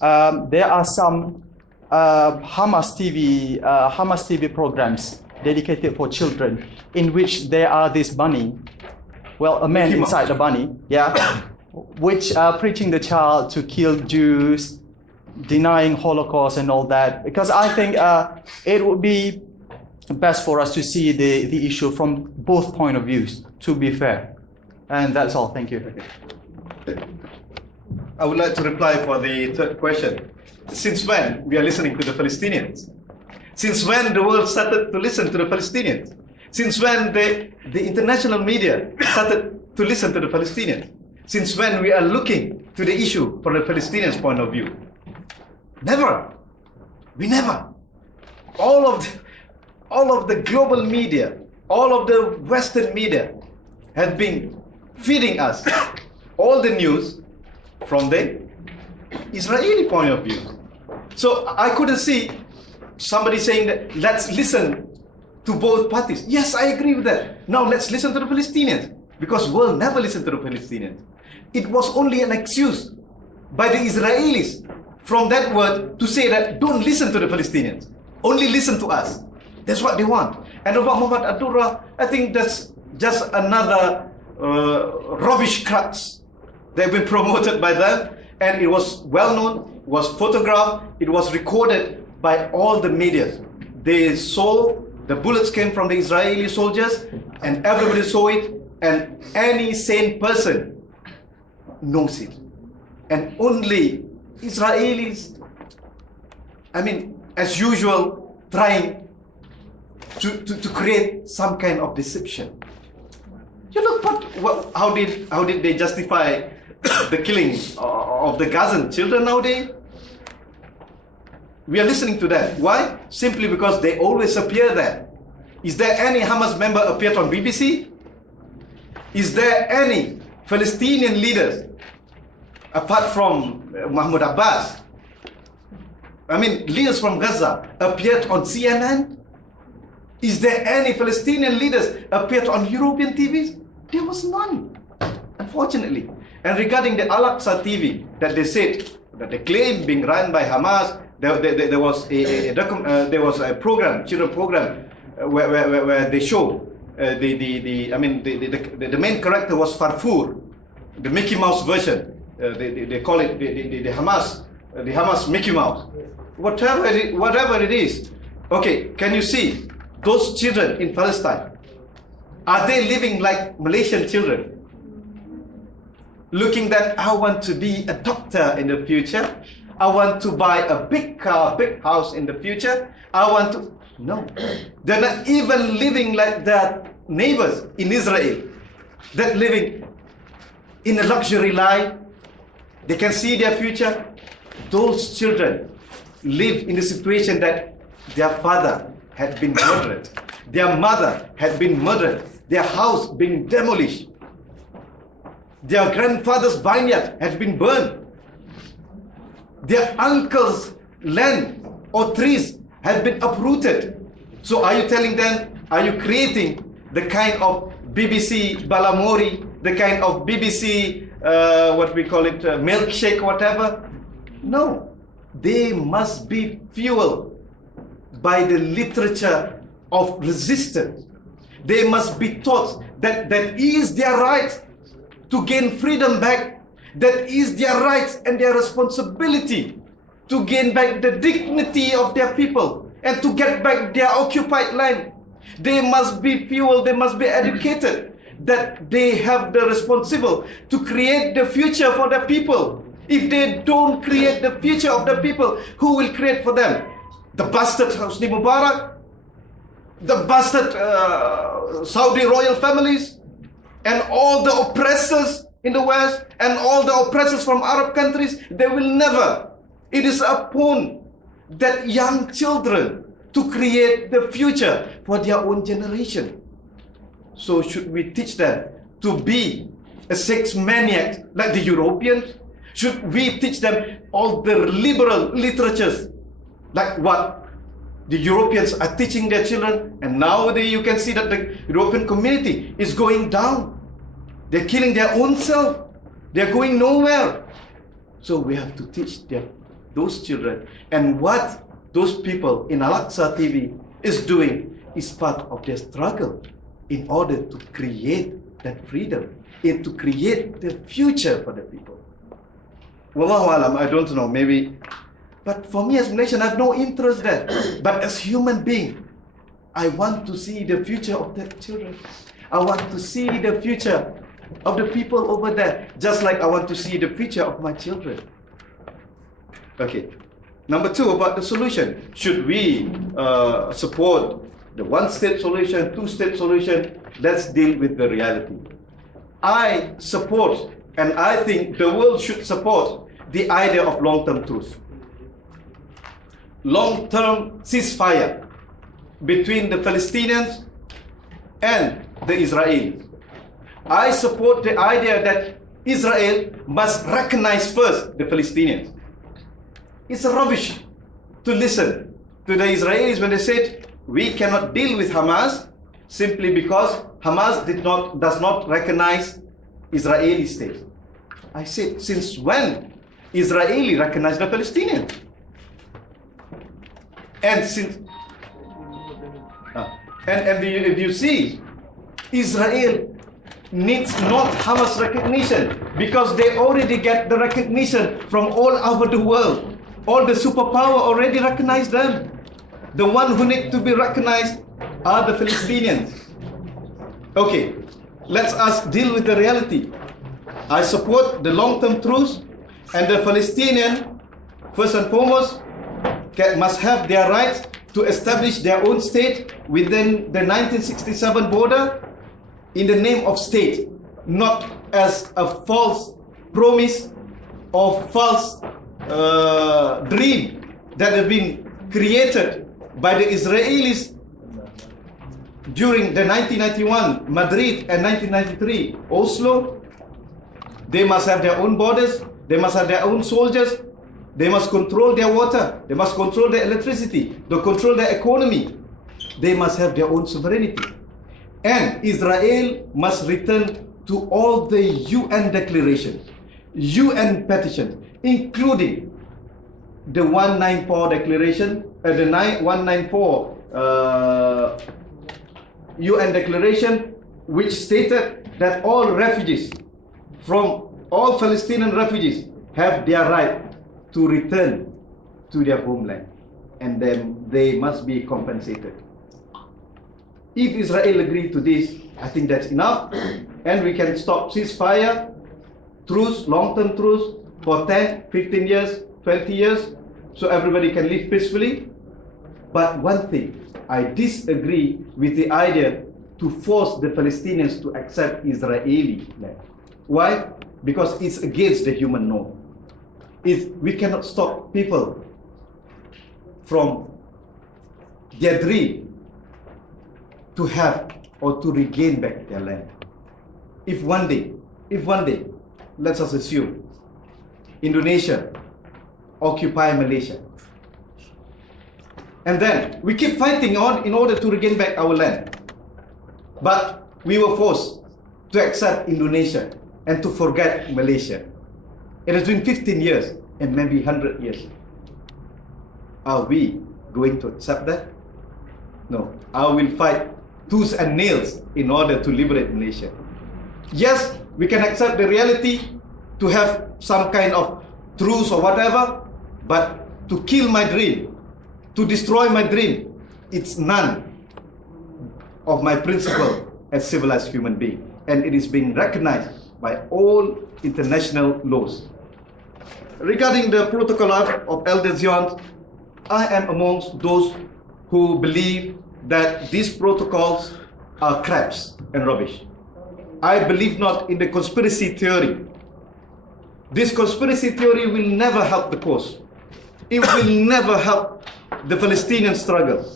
there are some Hamas TV programs dedicated for children, in which there are this bunny, well, a man inside the bunny, yeah, which are preaching the child to kill Jews, denying Holocaust and all that. Because I think it would be best for us to see the issue from both point of views, to be fair. And that's all. Thank you. I would like to reply for the third question. Since when we are listening to the Palestinians? Since when the world started to listen to the Palestinians? Since when the international media started to listen to the Palestinians? Since when we are looking to the issue from the Palestinians' point of view? Never. We never. All of the global media, all of the Western media have been feeding us all the news from the Israeli point of view. So I couldn't see somebody saying that let's listen to both parties. Yes, I agree with that. Now let's listen to the Palestinians, because we'll never listen to the Palestinians. It was only an excuse by the Israelis from that word to say that don't listen to the Palestinians, only listen to us. That's what they want. And about Muhammad Abdullah, I think that's just another rubbish crutch. They've been promoted by them, and it was well known, it was photographed, it was recorded by all the media. They saw the bullets came from the Israeli soldiers, and everybody saw it, and any sane person knows it. And only Israelis, I mean, as usual, trying to create some kind of deception. You look how did they justify the killing of the Gazan children nowadays? We are listening to them. Why? Simply because they always appear there. Is there any Hamas member appeared on BBC? Is there any Palestinian leaders apart from Mahmoud Abbas? I mean, leaders from Gaza appeared on CNN? Is there any Palestinian leaders appeared on European TVs? There was none, unfortunately. And regarding the Al-Aqsa TV that they said, that they claim being run by Hamas, there was a program, children program, where they showed the main character was Farfur, the Mickey Mouse version. They call it the Hamas Mickey Mouse. Whatever it is. Okay, can you see those children in Palestine? Are they living like Malaysian children? Looking that I want to be a doctor in the future. I want to buy a big car, big house in the future. I want to... No. They're not even living like their neighbors in Israel. They're living in a luxury life. They can see their future. Those children live in the situation that their father had been murdered. Their mother had been murdered. Their house being demolished. Their grandfather's vineyard has been burned. Their uncle's land or trees have been uprooted. So are you telling them, are you creating the kind of BBC Balamori, the kind of BBC, what we call it, milkshake, whatever? No. They must be fueled by the literature of resistance. They must be taught that that is their right to gain freedom back. That is their right and their responsibility to gain back the dignity of their people and to get back their occupied land. They must be fueled, they must be educated, that they have the responsibility to create the future for the people. If they don't create the future of the people, who will create for them? The bastard Hosni Mubarak, the bastard Saudi royal families, and all the oppressors in the West, and all the oppressors from Arab countries. They will never. It is upon that young children to create the future for their own generation. So should we teach them to be a sex maniac like the Europeans? Should we teach them all the liberal literatures like what the Europeans are teaching their children? And nowadays you can see that the European community is going down. They're killing their own self. They're going nowhere. So we have to teach them those children. And what those people in Al-Aqsa TV is doing is part of their struggle in order to create that freedom, and to create the future for the people. Wallahu alam, I don't know, maybe. But for me as Malaysian, I have no interest there. But as human being, I want to see the future of the children. I want to see the future of the people over there, just like I want to see the future of my children. Okay. Number two, about the solution. Should we support the one-state solution, two-state solution? Let's deal with the reality. I support, and I think the world should support, the idea of long-term truce. Long-term ceasefire between the Palestinians and the Israelis. I support the idea that Israel must recognize first the Palestinians. It's rubbish to listen to the Israelis when they said, we cannot deal with Hamas simply because Hamas does not recognize Israeli state. I said, since when Israeli recognize the Palestinians? And since if you see, Israel needs not Hamas recognition because they already get the recognition from all over the world. All the superpower already recognize them. The one who need to be recognized are the Palestinians. Okay, let us deal with the reality. I support the long-term truce, and the Palestinian, first and foremost, must have their rights to establish their own state within the 1967 border in the name of state, not as a false promise or false dream that have been created by the Israelis during the 1991 Madrid and 1993 Oslo. They must have their own borders, they must have their own soldiers, they must control their water, they must control their electricity, they control their economy, they must have their own sovereignty. And Israel must return to all the UN declarations, UN petitions, including the 194 declaration, the 194 UN declaration, which stated that all refugees, from all Palestinian refugees, have their right to return to their homeland, and then they must be compensated. If Israel agrees to this, I think that's enough, and we can stop ceasefire, truce, long-term truce for 10, 15 years, 20 years, so everybody can live peacefully. But one thing, I disagree with the idea to force the Palestinians to accept Israeli land. Why? Because it's against the human norm. We cannot stop people from their dream to have or to regain back their land. If one day, let us assume, Indonesia occupy Malaysia, and then we keep fighting on in order to regain back our land, but we were forced to accept Indonesia and to forget Malaysia. It has been 15 years and maybe 100 years. Are we going to accept that? No. I will fight tooth and nails in order to liberate Malaysia. Yes, we can accept the reality to have some kind of truce or whatever, but to kill my dream, to destroy my dream, it's none of my principle as civilized human being, and it is being recognized by all international laws. Regarding the protocol of Elder Zion, I am amongst those who believe that these protocols are craps and rubbish. I believe not in the conspiracy theory. This conspiracy theory will never help the cause. It will never help the Palestinian struggle.